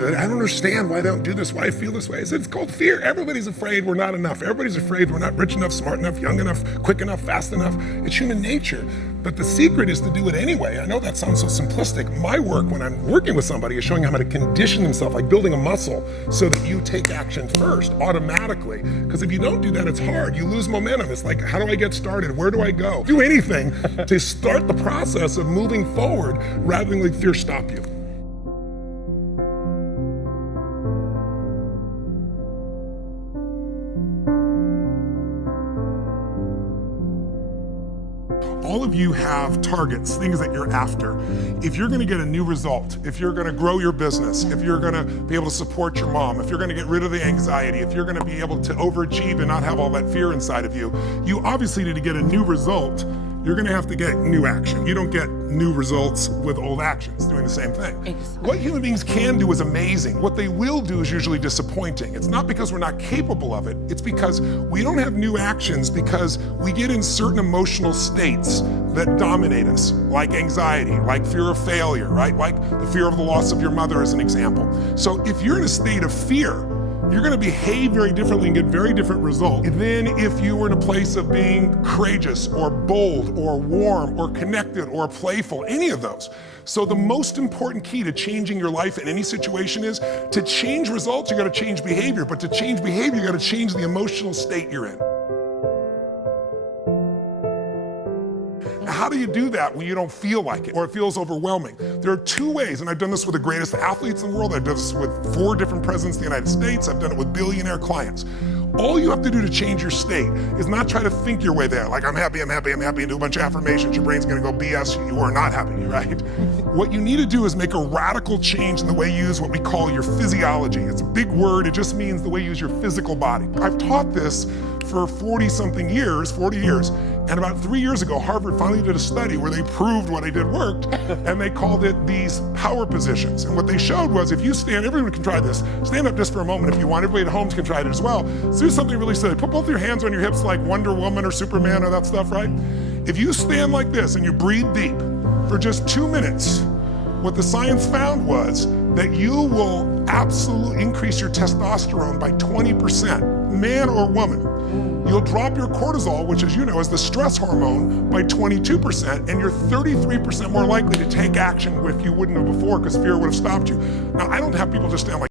I don't understand why they don't do this, why I feel this way. I said, it's called fear. Everybody's afraid we're not enough. Everybody's afraid we're not rich enough, smart enough, young enough, quick enough, fast enough. It's human nature. But the secret is to do it anyway. I know that sounds so simplistic. My work when I'm working with somebody is showing them how to condition themselves, like building a muscle, so that you take action first, automatically. Because if you don't do that, it's hard. You lose momentum. It's like, how do I get started? Where do I go? Do anything to start the process of moving forward rather than let fear stop you. All of you have targets, things that you're after. If you're gonna get a new result, if you're gonna grow your business, if you're gonna be able to support your mom, if you're gonna get rid of the anxiety, if you're gonna be able to overachieve and not have all that fear inside of you, you obviously need to get a new result. You're gonna have to get new action. You don't get new results with old actions, doing the same thing. Exactly. What human beings can do is amazing. What they will do is usually disappointing. It's not because we're not capable of it, it's because we don't have new actions because we get in certain emotional states that dominate us, like anxiety, like fear of failure, right? Like the fear of the loss of your mother as an example. So if you're in a state of fear, you're gonna behave very differently and get very different results than if you were in a place of being courageous or bold or warm or connected or playful, any of those. So the most important key to changing your life in any situation is to change results, you gotta change behavior, but to change behavior, you gotta change the emotional state you're in. How do you do that when you don't feel like it or it feels overwhelming? There are two ways, and I've done this with the greatest athletes in the world. I've done this with 4 different presidents of the United States. I've done it with billionaire clients. All you have to do to change your state is not try to think your way there, like I'm happy, I'm happy, I'm happy, and do a bunch of affirmations. Your brain's gonna go BS, you are not happy, right? What you need to do is make a radical change in the way you use what we call your physiology. It's a big word, it just means the way you use your physical body. I've taught this for 40 years, and about 3 years ago, Harvard finally did a study where they proved what I did worked, and they called it these power positions. And what they showed was if you stand, everyone can try this, stand up just for a moment if you want, everybody at home can try it as well. So do something really silly, put both your hands on your hips like Wonder Woman or Superman or that stuff, right? If you stand like this and you breathe deep for just 2 minutes, what the science found was that you will absolutely increase your testosterone by 20%, man or woman. You'll drop your cortisol, which as you know is the stress hormone, by 22%, and you're 33% more likely to take action if you wouldn't have before because fear would have stopped you. Now, I don't have people just stand like